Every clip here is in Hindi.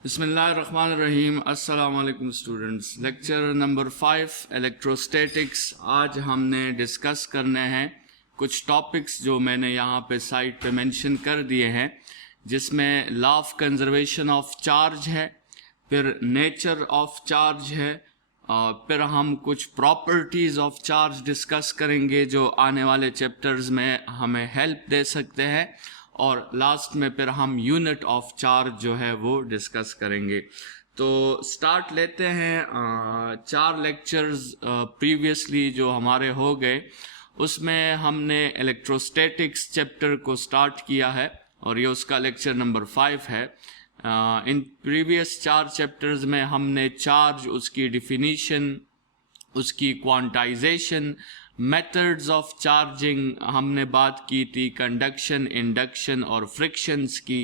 बिस्मिल्लाहिर्रहमानिर्रहीम। अस्सलाम वालेकुम स्टूडेंट्स। Lecture number 5 electrostatics. आज हमने डिस्कस करने हैं कुछ टॉपिक्स जो मैंने यहाँ पे साइट पे मेंशन कर दिए हैं, जिसमें law of conservation of charge है, फिर नेचर ऑफ चार्ज है, फिर हम कुछ प्रॉपर्टीज़ ऑफ चार्ज डिस्कस करेंगे जो आने वाले चैप्टर्स में हमें हेल्प दे सकते हैं, और लास्ट में फिर हम यूनिट ऑफ चार्ज जो है वो डिस्कस करेंगे। तो स्टार्ट लेते हैं। 4 लेक्चर्स प्रीवियसली जो हमारे हो गए, उसमें हमने इलेक्ट्रोस्टैटिक्स चैप्टर को स्टार्ट किया है और ये उसका लेक्चर नंबर 5 है। इन प्रीवियस 4 चैप्टर्स में हमने चार्ज, उसकी डिफिनीशन, उसकी क्वांटाइजेशन, मेथड्स ऑफ चार्जिंग हमने बात की थी, कंडक्शन, इंडक्शन और फ्रिक्शंस की,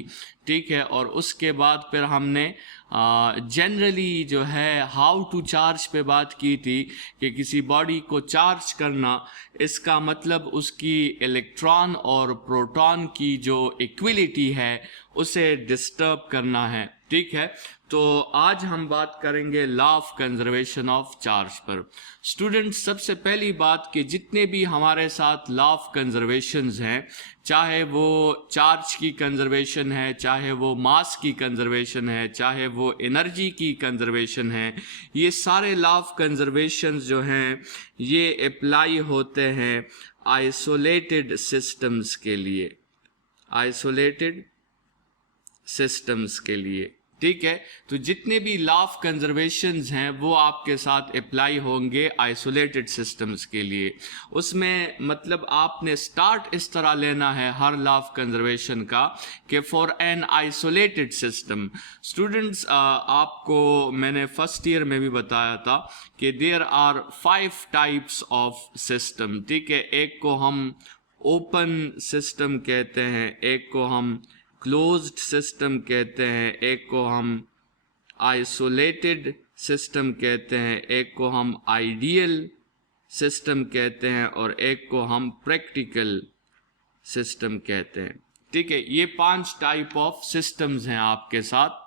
ठीक है। और उसके बाद फिर हमने जनरली जो है हाउ टू चार्ज पे बात की थी कि किसी बॉडी को चार्ज करना, इसका मतलब उसकी इलेक्ट्रॉन और प्रोटॉन की जो इक्विलिटी है उसे डिस्टर्ब करना है, ठीक है। तो आज हम बात करेंगे law of conservation of charge पर। स्टूडेंट्स, सबसे पहली बात कि जितने भी हमारे साथ लॉ ऑफ कंजर्वेशंस हैं, चाहे वो चार्ज की कंजर्वेशन है, चाहे वो मास की कंजर्वेशन है, चाहे वो एनर्जी की कंजर्वेशन है, ये सारे लॉ ऑफ कंजर्वेशंस जो हैं ये अप्लाई होते हैं आइसोलेटेड सिस्टम्स के लिए, आइसोलेटेड सिस्टम्स के लिए, ठीक है। तो जितने भी लॉ ऑफ कंजर्वेशंस हैं वो आपके साथ अप्लाई होंगे आइसोलेटेड सिस्टम्स के लिए। उसमें मतलब आपने स्टार्ट इस तरह लेना है हर लॉ ऑफ कंजर्वेशन का कि for an isolated system. Students, आपको मैंने फर्स्ट ईयर में भी बताया था कि there are 5 types of system, ठीक है। एक को हम ओपन सिस्टम कहते हैं, एक को हम क्लोज्ड सिस्टम कहते हैं, एक को हम आइसोलेटेड सिस्टम कहते हैं, एक को हम आइडियल सिस्टम कहते हैं और एक को हम प्रैक्टिकल सिस्टम कहते हैं, ठीक है। ये 5 टाइप ऑफ सिस्टम्स हैं आपके साथ।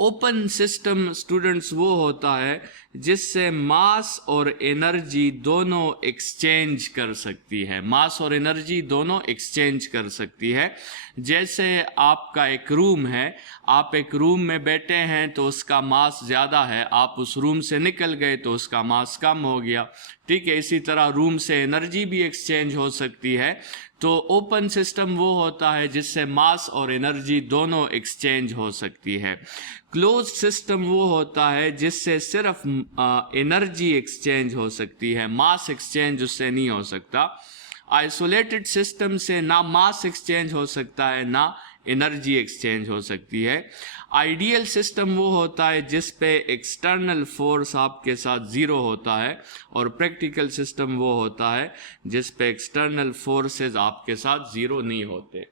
ओपन सिस्टम स्टूडेंट्स वो होता है जिससे मास और एनर्जी दोनों एक्सचेंज कर सकती है, मास और एनर्जी दोनों एक्सचेंज कर सकती है। जैसे आपका एक रूम है, आप एक रूम में बैठे हैं तो उसका मास ज़्यादा है, आप उस रूम से निकल गए तो उसका मास कम हो गया, ठीक है। इसी तरह रूम से एनर्जी भी एक्सचेंज हो सकती है। तो ओपन सिस्टम वो होता है जिससे मास और एनर्जी दोनों एक्सचेंज हो सकती है। क्लोज्ड सिस्टम वो होता है जिससे सिर्फ एनर्जी एक्सचेंज हो सकती है, मास एक्सचेंज उससे नहीं हो सकता। आइसोलेटेड सिस्टम से ना मास एक्सचेंज हो सकता है ना एनर्जी एक्सचेंज हो सकती है। आइडियल सिस्टम वो होता है जिस पे एक्सटर्नल फोर्स आपके साथ ज़ीरो होता है, और प्रैक्टिकल सिस्टम वो होता है जिस पे एक्सटर्नल फोर्सेस आपके साथ ज़ीरो नहीं होते।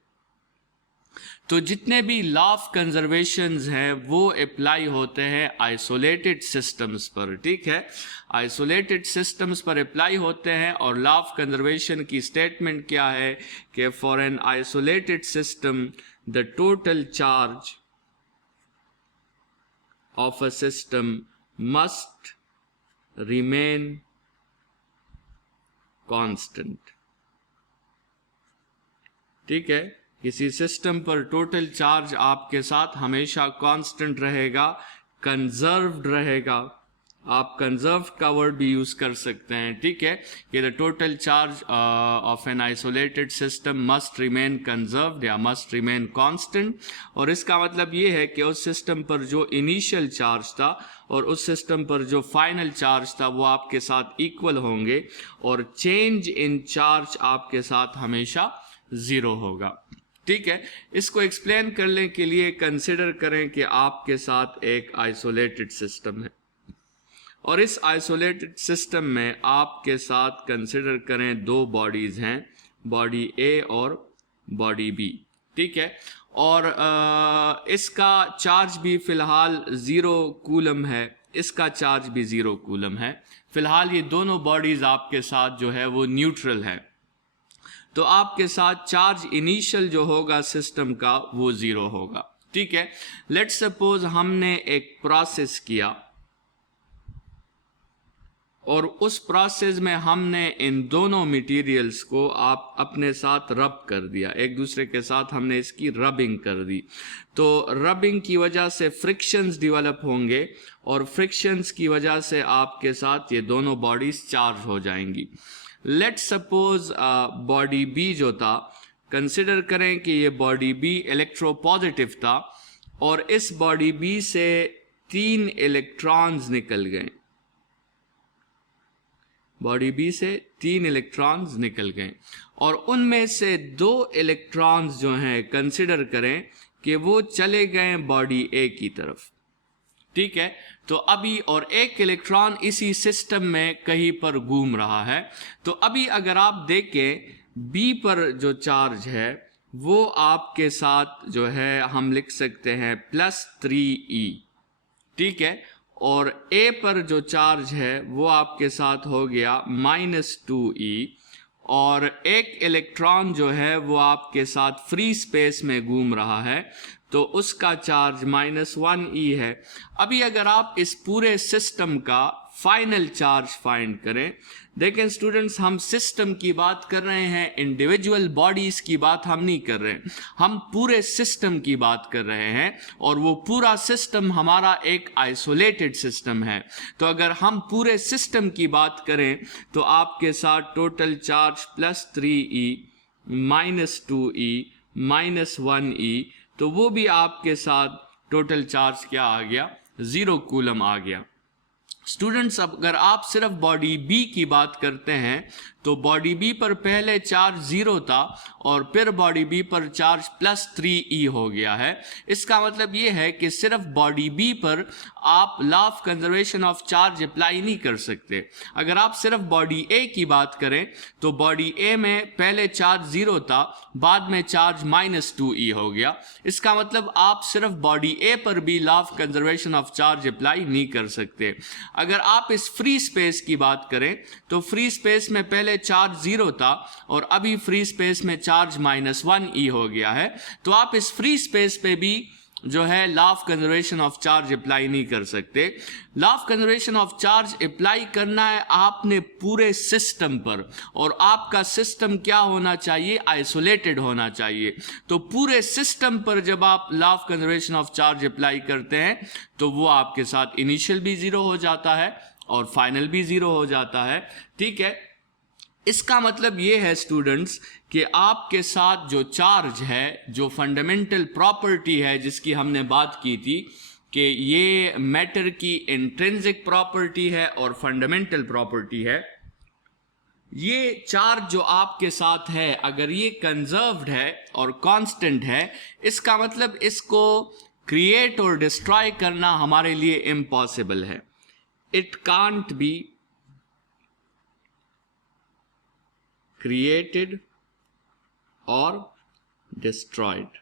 तो जितने भी लॉ ऑफ कंजर्वेशंस हैं वो अप्लाई होते हैं आइसोलेटेड सिस्टम्स पर, ठीक है। आइसोलेटेड सिस्टम्स पर अप्लाई होते हैं। और लॉ ऑफ कंजर्वेशन की स्टेटमेंट क्या है कि for an isolated system the total charge of a system must remain constant, ठीक है। किसी सिस्टम पर टोटल चार्ज आपके साथ हमेशा कांस्टेंट रहेगा, कंजर्व्ड रहेगा। आप कंजर्व्ड का वर्ड भी यूज़ कर सकते हैं, ठीक है, कि the total charge of N isolated system must remain conserved या मस्ट रिमेन कांस्टेंट। और इसका मतलब ये है कि उस सिस्टम पर जो इनिशियल चार्ज था और उस सिस्टम पर जो फाइनल चार्ज था वो आपके साथ इक्वल होंगे, और चेंज इन चार्ज आपके साथ हमेशा ज़ीरो होगा, ठीक है। इसको एक्सप्लेन करने के लिए कंसिडर करें कि आपके साथ एक आइसोलेटेड सिस्टम है, और इस आइसोलेटेड सिस्टम में आपके साथ कंसिडर करें 2 बॉडीज़ हैं, बॉडी ए और बॉडी बी, ठीक है। और इसका चार्ज भी फ़िलहाल 0 कूलम है, इसका चार्ज भी 0 कूलम है। फ़िलहाल ये दोनों बॉडीज़ आपके साथ जो है वो न्यूट्रल है। तो आपके साथ चार्ज इनिशियल जो होगा सिस्टम का वो 0 होगा, ठीक है, लेट्स सपोज हमने एक प्रोसेस किया और उस प्रोसेस में हमने इन दोनों मटेरियल्स को आप अपने साथ रब कर दिया, एक दूसरे के साथ हमने इसकी रबिंग कर दी। तो रबिंग की वजह से फ्रिक्शंस डेवलप होंगे और फ्रिक्शंस की वजह से आपके साथ ये दोनों बॉडीज चार्ज हो जाएंगी। लेट्स सपोज बॉडी बी जो था, कंसिडर करें कि ये बॉडी बी इलेक्ट्रोपॉजिटिव था और इस बॉडी बी से 3 इलेक्ट्रॉन्स निकल गए, बॉडी बी से 3 इलेक्ट्रॉन्स निकल गए और उनमें से 2 इलेक्ट्रॉन्स जो हैं कंसिडर करें कि वो चले गए बॉडी ए की तरफ, ठीक है। तो अभी और एक इलेक्ट्रॉन इसी सिस्टम में कहीं पर घूम रहा है। तो अभी अगर आप देखें बी पर जो चार्ज है वो आपके साथ जो है हम लिख सकते हैं +3e, ठीक है, और ए पर जो चार्ज है वो आपके साथ हो गया -2e और एक इलेक्ट्रॉन जो है वो आपके साथ फ्री स्पेस में घूम रहा है तो उसका चार्ज -1e है। अभी अगर आप इस पूरे सिस्टम का फाइनल चार्ज फाइंड करें, देखें स्टूडेंट्स, हम सिस्टम की बात कर रहे हैं, इंडिविजुअल बॉडीज की बात हम नहीं कर रहे हैं, हम पूरे सिस्टम की बात कर रहे हैं और वो पूरा सिस्टम हमारा एक आइसोलेटेड सिस्टम है। तो अगर हम पूरे सिस्टम की बात करें तो आपके साथ total charge +3e -2e -1e, तो वो भी आपके साथ टोटल चार्ज क्या आ गया, 0 कूलम आ गया। स्टूडेंट्स, अगर आप सिर्फ बॉडी बी की बात करते हैं तो बॉडी बी पर पहले चार्ज 0 था और फिर बॉडी बी पर चार्ज +3e हो गया है। इसका मतलब ये है कि सिर्फ बॉडी बी पर आप law of conservation of charge apply नहीं कर सकते। अगर आप सिर्फ बॉडी ए की बात करें तो बॉडी ए में पहले चार्ज 0 था, बाद में चार्ज -2e हो गया। इसका मतलब आप सिर्फ बॉडी ए पर भी law of conservation of charge apply नहीं कर सकते। अगर आप इस फ्री स्पेस की बात करें तो फ्री स्पेस में पहले चार्ज 0 था और अभी फ्री स्पेस में चार्ज -1e हो गया है, तो आप इस फ्री स्पेस पे भी जो है law of conservation of charge apply नहीं कर सकते। Law of conservation of charge apply करना है आपने पूरे सिस्टम पर, और आपका सिस्टम क्या होना चाहिए, आइसोलेटेड होना चाहिए। तो पूरे सिस्टम पर जब आप law of conservation of charge apply करते हैं तो वो आपके साथ इनिशियल भी 0 हो जाता है और फाइनल भी 0 हो जाता है, ठीक है। इसका मतलब ये है स्टूडेंट्स कि आपके साथ जो चार्ज है, जो फंडामेंटल प्रॉपर्टी है जिसकी हमने बात की थी कि ये मैटर की इंट्रिंसिक प्रॉपर्टी है और फंडामेंटल प्रॉपर्टी है, ये चार्ज जो आपके साथ है अगर ये कंजर्व्ड है और कांस्टेंट है, इसका मतलब इसको क्रिएट और डिस्ट्रॉय करना हमारे लिए इम्पॉसिबल है। It can't be created or destroyed।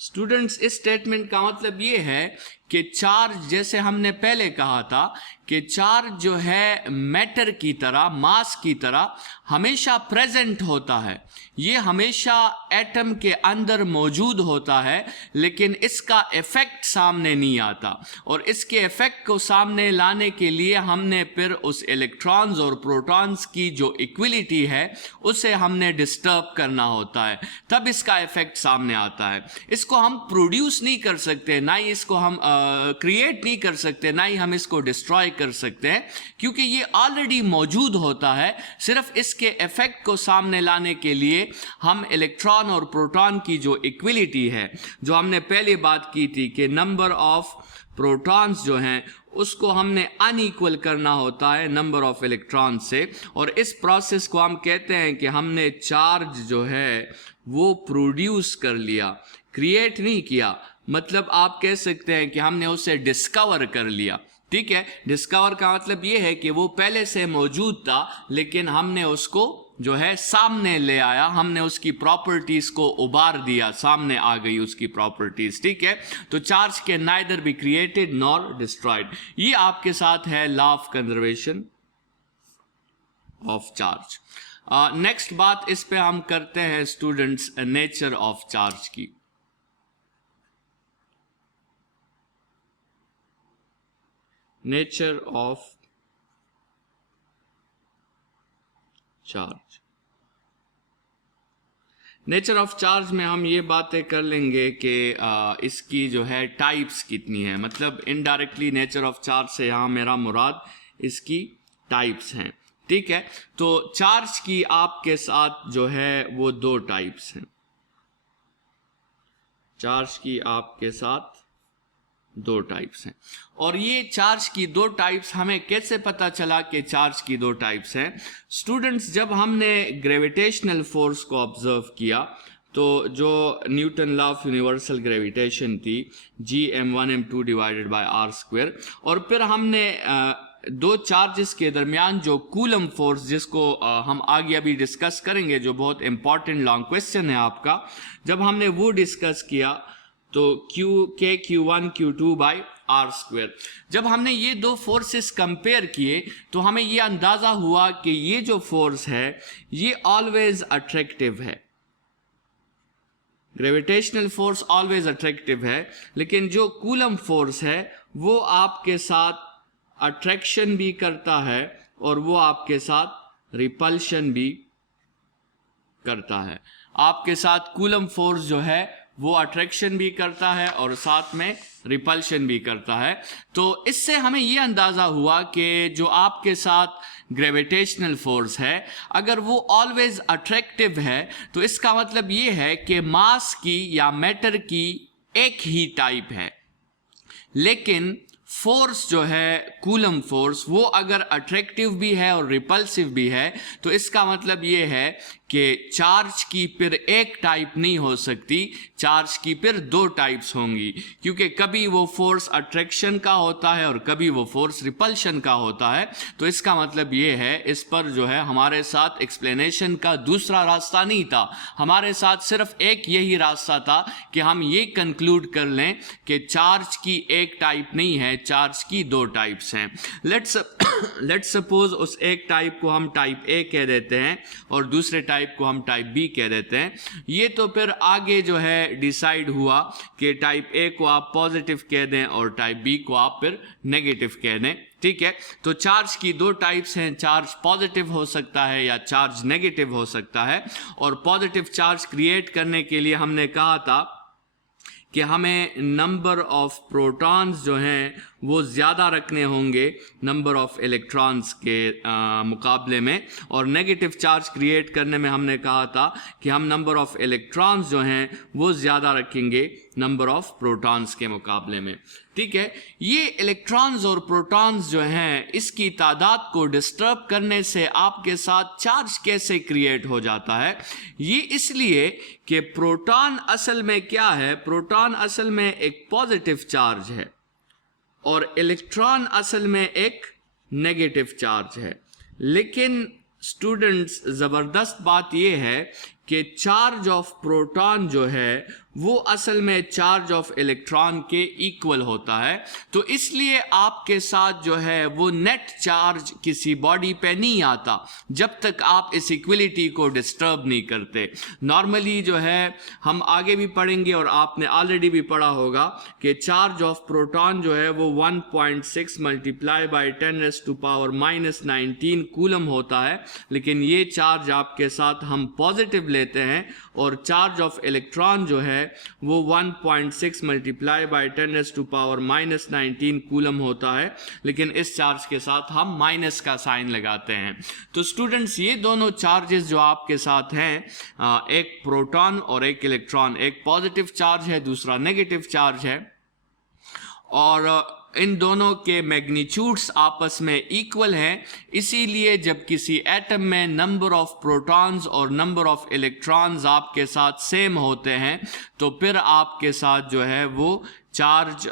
Students, इस स्टेटमेंट का मतलब ये है कि चार्ज, जैसे हमने पहले कहा था कि चार्ज जो है मैटर की तरह, मास की तरह हमेशा प्रेजेंट होता है, ये हमेशा एटम के अंदर मौजूद होता है, लेकिन इसका इफेक्ट सामने नहीं आता। और इसके इफेक्ट को सामने लाने के लिए हमने फिर उस इलेक्ट्रॉन्स और प्रोटॉन्स की जो इक्विलिटी है उसे हमने डिस्टर्ब करना होता है, तब इसका इफेक्ट सामने आता है। इसको हम प्रोड्यूस नहीं कर सकते, ना ही इसको हम क्रिएट नहीं कर सकते, ना ही हम इसको डिस्ट्रॉय कर सकते हैं, क्योंकि ये ऑलरेडी मौजूद होता है। सिर्फ इसके इफेक्ट को सामने लाने के लिए हम इलेक्ट्रॉन और प्रोटॉन की जो इक्विलिटी है, जो हमने पहले बात की थी कि नंबर ऑफ प्रोटॉन्स जो हैं उसको हमने अनइक्वल करना होता है नंबर ऑफ इलेक्ट्रॉन से, और इस प्रोसेस को हम कहते हैं कि हमने चार्ज जो है वो प्रोड्यूस कर लिया, क्रिएट नहीं किया। मतलब आप कह सकते हैं कि हमने उसे डिस्कवर कर लिया, ठीक है। डिस्कवर का मतलब ये है कि वो पहले से मौजूद था, लेकिन हमने उसको जो है सामने ले आया, हमने उसकी प्रॉपर्टीज को उबार दिया, सामने आ गई उसकी प्रॉपर्टीज, ठीक है। तो चार्ज के neither be created nor destroyed. ये आपके साथ है law of conservation of charge. Next बात इस पे हम करते हैं स्टूडेंट्स, नेचर ऑफ चार्ज की। Nature of charge. Nature of charge में हम ये बातें कर लेंगे कि इसकी जो है टाइप्स कितनी है, मतलब इनडायरेक्टली नेचर ऑफ चार्ज से यहाँ मेरा मुराद इसकी टाइप्स हैं। ठीक है, तो चार्ज की आपके साथ जो है वो दो टाइप्स हैं। चार्ज की आपके साथ दो टाइप्स हैं, और ये चार्ज की दो टाइप्स हमें कैसे पता चला कि चार्ज की दो टाइप्स हैं? स्टूडेंट्स, जब हमने ग्रेविटेशनल फोर्स को ऑब्जर्व किया तो जो Newton law of universal gravitation थी Gm1m2 डिवाइडेड बाय r², और फिर हमने दो चार्जेस के दरमियान जो कूलम फोर्स, जिसको हम आगे अभी डिस्कस करेंगे, जो बहुत इंपॉर्टेंट लॉन्ग क्वेश्चन है आपका, जब हमने वो डिस्कस किया तो Q1 Q2 बाई r², जब हमने ये दो फोर्सेस कंपेयर किए तो हमें ये अंदाजा हुआ कि ये जो फोर्स है ये ऑलवेज अट्रैक्टिव है। ग्रेविटेशनल फोर्स ऑलवेज अट्रैक्टिव है, लेकिन जो कूलम फोर्स है वो आपके साथ अट्रैक्शन भी करता है और वो आपके साथ रिपल्शन भी करता है। आपके साथ कूलम फोर्स जो है वो अट्रैक्शन भी करता है और साथ में रिपल्शन भी करता है। तो इससे हमें ये अंदाज़ा हुआ कि जो आपके साथ ग्रेविटेशनल फोर्स है, अगर वो ऑलवेज अट्रैक्टिव है तो इसका मतलब ये है कि मास की या मैटर की एक ही टाइप है, लेकिन फोर्स जो है कूलम फोर्स वो अगर अट्रैक्टिव भी है और रिपल्सिव भी है तो इसका मतलब ये है कि चार्ज की फिर एक टाइप नहीं हो सकती, चार्ज की फिर दो टाइप्स होंगी, क्योंकि कभी वो फोर्स अट्रैक्शन का होता है और कभी वो फोर्स रिपल्शन का होता है। तो इसका मतलब ये है, इस पर जो है हमारे साथ एक्सप्लेनेशन का दूसरा रास्ता नहीं था, हमारे साथ सिर्फ एक यही रास्ता था कि हम ये कंक्लूड कर लें कि चार्ज की एक टाइप नहीं है, चार्ज की दो टाइप्स हैं। लेट्स सपोज उस एक टाइप को हम टाइप ए कह देते हैं और दूसरे टाइप को हम टाइप बी कह देते हैं। ये तो फिर आगे जो है डिसाइड हुआ कि टाइप ए को आप पॉजिटिव कह दें और टाइप बी को आप फिर नेगेटिव कह दें। ठीक है, तो चार्ज की दो टाइप्स हैं, चार्ज पॉजिटिव हो सकता है या चार्ज नेगेटिव हो सकता है। और पॉजिटिव चार्ज क्रिएट करने के लिए हमने कहा था कि हमें नंबर ऑफ प्रोटॉन्स जो हैं वो ज़्यादा रखने होंगे नंबर ऑफ इलेक्ट्रॉन्स के मुकाबले में, और नेगेटिव चार्ज क्रिएट करने में हमने कहा था कि हम नंबर ऑफ इलेक्ट्रॉन्स जो हैं वो ज़्यादा रखेंगे नंबर ऑफ प्रोटॉन्स के मुकाबले में। ठीक है, ये इलेक्ट्रॉन्स और प्रोटॉन्स जो हैं इसकी तादाद को डिस्टर्ब करने से आपके साथ चार्ज कैसे क्रिएट हो जाता है? ये इसलिए कि प्रोटॉन असल में क्या है, प्रोटॉन असल में एक पॉजिटिव चार्ज है और इलेक्ट्रॉन असल में एक नेगेटिव चार्ज है। लेकिन स्टूडेंट्स, ज़बरदस्त बात यह है कि चार्ज ऑफ प्रोटॉन जो है वो असल में चार्ज ऑफ इलेक्ट्रॉन के इक्वल होता है। तो इसलिए आपके साथ जो है वो नेट चार्ज किसी बॉडी पे नहीं आता जब तक आप इस इक्वलिटी को डिस्टर्ब नहीं करते। नॉर्मली जो है हम आगे भी पढ़ेंगे और आपने ऑलरेडी भी पढ़ा होगा कि चार्ज ऑफ प्रोटॉन जो है वो 1.6 मल्टीप्लाई बाई 10⁻⁻19 कूलम होता है, लेकिन ये चार्ज आपके साथ हम पॉजिटिव लेते हैं, और चार्ज ऑफ इलेक्ट्रॉन जो है वो 1.6 मल्टीप्लाई बाई 10⁻⁻19 कूलम होता है, लेकिन इस चार्ज के साथ हम माइनस का साइन लगाते हैं। तो स्टूडेंट्स, ये दोनों चार्जेस जो आपके साथ हैं, एक प्रोटॉन और एक इलेक्ट्रॉन, एक पॉजिटिव चार्ज है, दूसरा नेगेटिव चार्ज है, और इन दोनों के मैग्नीट्यूड्स आपस में इक्वल हैं। इसीलिए जब किसी एटम में नंबर ऑफ प्रोटॉन्स और नंबर ऑफ इलेक्ट्रॉन्स आपके साथ सेम होते हैं तो फिर आपके साथ जो है वो चार्ज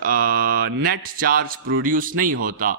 नेट चार्ज प्रोड्यूस नहीं होता।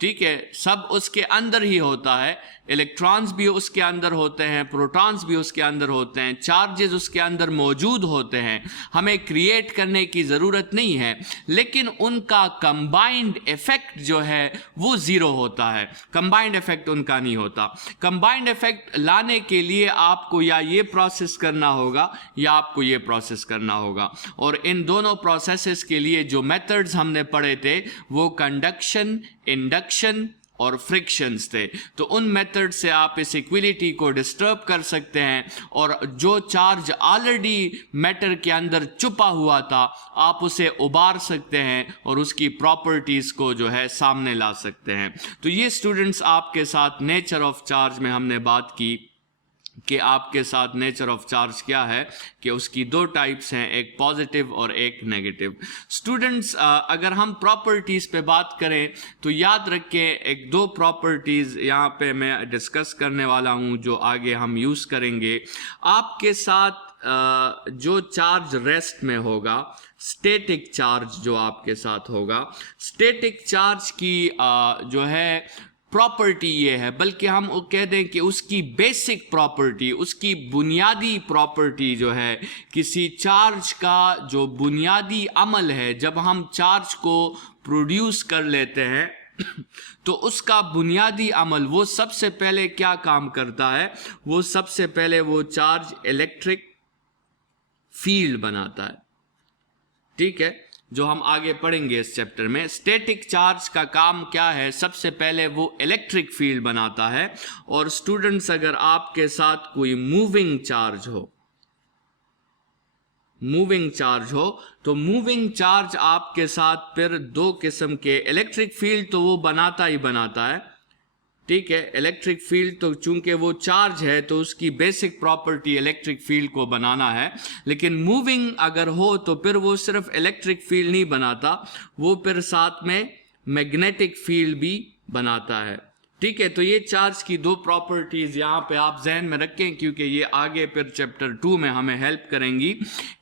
ठीक है, सब उसके अंदर ही होता है, इलेक्ट्रॉन्स भी उसके अंदर होते हैं, प्रोटॉन्स भी उसके अंदर होते हैं, चार्जेस उसके अंदर मौजूद होते हैं, हमें क्रिएट करने की ज़रूरत नहीं है, लेकिन उनका कंबाइंड इफेक्ट जो है वो ज़ीरो होता है, कंबाइंड इफेक्ट उनका नहीं होता। कंबाइंड इफेक्ट लाने के लिए आपको या ये प्रोसेस करना होगा या आपको ये प्रोसेस करना होगा, और इन दोनों प्रोसेसेस के लिए जो मेथड्स हमने पढ़े थे वो कंडक्शन, इंडक्शन और फ्रिक्शंस थे। तो उन मेथड से आप इस इक्विलिटी को डिस्टर्ब कर सकते हैं, और जो चार्ज ऑलरेडी मैटर के अंदर छुपा हुआ था आप उसे उबार सकते हैं और उसकी प्रॉपर्टीज़ को जो है सामने ला सकते हैं। तो ये स्टूडेंट्स आपके साथ नेचर ऑफ चार्ज में हमने बात की कि आपके साथ नेचर ऑफ चार्ज क्या है, कि उसकी दो टाइप्स हैं, एक पॉजिटिव और एक नेगेटिव। स्टूडेंट्स अगर हम प्रॉपर्टीज़ पे बात करें तो याद रखें एक दो प्रॉपर्टीज़ यहाँ पे मैं डिस्कस करने वाला हूँ जो आगे हम यूज़ करेंगे। आपके साथ जो चार्ज रेस्ट में होगा, स्टैटिक चार्ज जो आपके साथ होगा, स्टैटिक चार्ज की जो है प्रॉपर्टी ये है, बल्कि हम कह दें कि उसकी बेसिक प्रॉपर्टी, उसकी बुनियादी प्रॉपर्टी जो है, किसी चार्ज का जो बुनियादी अमल है, जब हम चार्ज को प्रोड्यूस कर लेते हैं तो उसका बुनियादी अमल वो सबसे पहले क्या काम करता है, वो सबसे पहले वो चार्ज इलेक्ट्रिक फील्ड बनाता है। ठीक है, जो हम आगे पढ़ेंगे इस चैप्टर में। स्टैटिक चार्ज का काम क्या है, सबसे पहले वो इलेक्ट्रिक फील्ड बनाता है। और स्टूडेंट्स अगर आपके साथ कोई मूविंग चार्ज हो तो मूविंग चार्ज आपके साथ फिर दो किस्म के इलेक्ट्रिक फील्ड तो वो बनाता ही बनाता है। ठीक है, इलेक्ट्रिक फील्ड तो चूंकि वो चार्ज है तो उसकी बेसिक प्रॉपर्टी इलेक्ट्रिक फील्ड को बनाना है, लेकिन मूविंग अगर हो तो फिर वो सिर्फ इलेक्ट्रिक फील्ड नहीं बनाता, वो फिर साथ में मैग्नेटिक फील्ड भी बनाता है। ठीक है, तो ये चार्ज की दो प्रॉपर्टीज़ यहाँ पे आप जहन में रखें, क्योंकि ये आगे फिर चैप्टर 2 में हमें हेल्प करेंगी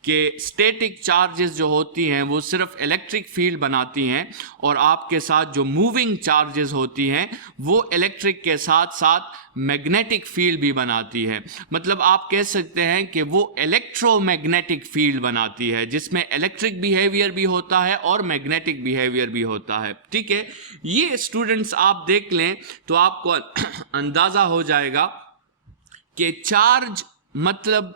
कि स्टैटिक चार्जेस जो होती हैं वो सिर्फ इलेक्ट्रिक फील्ड बनाती हैं, और आपके साथ जो मूविंग चार्जेस होती हैं वो इलेक्ट्रिक के साथ साथ मैग्नेटिक फील्ड भी बनाती है। मतलब आप कह सकते हैं कि वो इलेक्ट्रोमैग्नेटिक फील्ड बनाती है, जिसमें इलेक्ट्रिक बिहेवियर भी होता है और मैग्नेटिक बिहेवियर भी होता है। ठीक है, ये स्टूडेंट्स आप देख लें तो आपको अंदाजा हो जाएगा कि चार्ज मतलब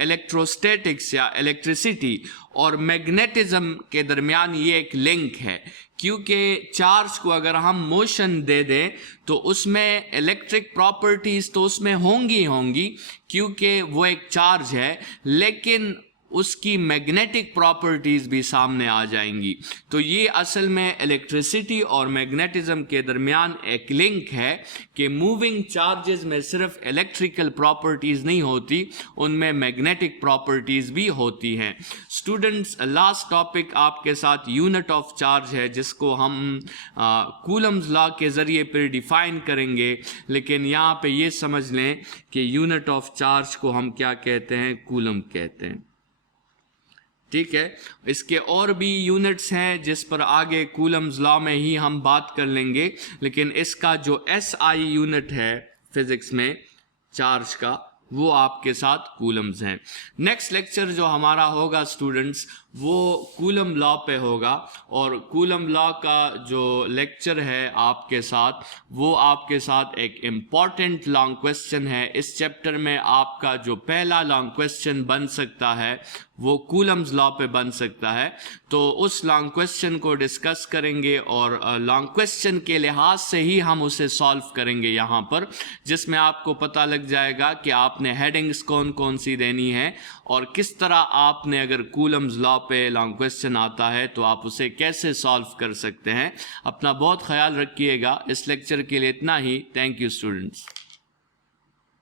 इलेक्ट्रोस्टैटिक्स या इलेक्ट्रिसिटी और मैग्नेटिज्म के दरमियान ये एक लिंक है, क्योंकि चार्ज को अगर हम मोशन दे दें तो उसमें इलेक्ट्रिक प्रॉपर्टीज़ तो उसमें होंगी क्योंकि वो एक चार्ज है, लेकिन उसकी मैग्नेटिक प्रॉपर्टीज़ भी सामने आ जाएंगी। तो ये असल में इलेक्ट्रिसिटी और मैग्नेटिज्म के दरमियान एक लिंक है कि मूविंग चार्जेस में सिर्फ इलेक्ट्रिकल प्रॉपर्टीज़ नहीं होती, उनमें मैग्नेटिक प्रॉपर्टीज़ भी होती हैं। स्टूडेंट्स, लास्ट टॉपिक आपके साथ यूनिट ऑफ चार्ज है, जिसको हम कूलम्स लॉ के ज़रिए फिर डिफ़ाइन करेंगे, लेकिन यहाँ पे ये समझ लें कि यूनिट ऑफ चार्ज को हम क्या कहते हैं, कूलम कहते हैं। ठीक है, इसके और भी यूनिट्स हैं जिस पर आगे कूलम्स लॉ में ही हम बात कर लेंगे, लेकिन इसका जो SI यूनिट है फिजिक्स में चार्ज का, वो आपके साथ कूलम्स हैं। नेक्स्ट लेक्चर जो हमारा होगा स्टूडेंट्स वो कूलम लॉ पे होगा, और कूलम लॉ का जो लेक्चर है आपके साथ वो आपके साथ एक इम्पॉर्टेंट लॉन्ग क्वेश्चन है। इस चैप्टर में आपका जो पहला लॉन्ग क्वेश्चन बन सकता है वो कूलम्स लॉ पे बन सकता है, तो उस लॉन्ग क्वेश्चन को डिस्कस करेंगे और लॉन्ग क्वेश्चन के लिहाज से ही हम उसे सॉल्व करेंगे यहाँ पर, जिसमें आपको पता लग जाएगा कि आपने हेडिंग्स कौन कौन सी देनी है और किस तरह आपने, अगर कूलम्स लॉ पे लॉन्ग क्वेश्चन आता है तो आप उसे कैसे सॉल्व कर सकते हैं। अपना बहुत ख्याल रखिएगा। इस लेक्चर के लिए इतना ही। Thank you students.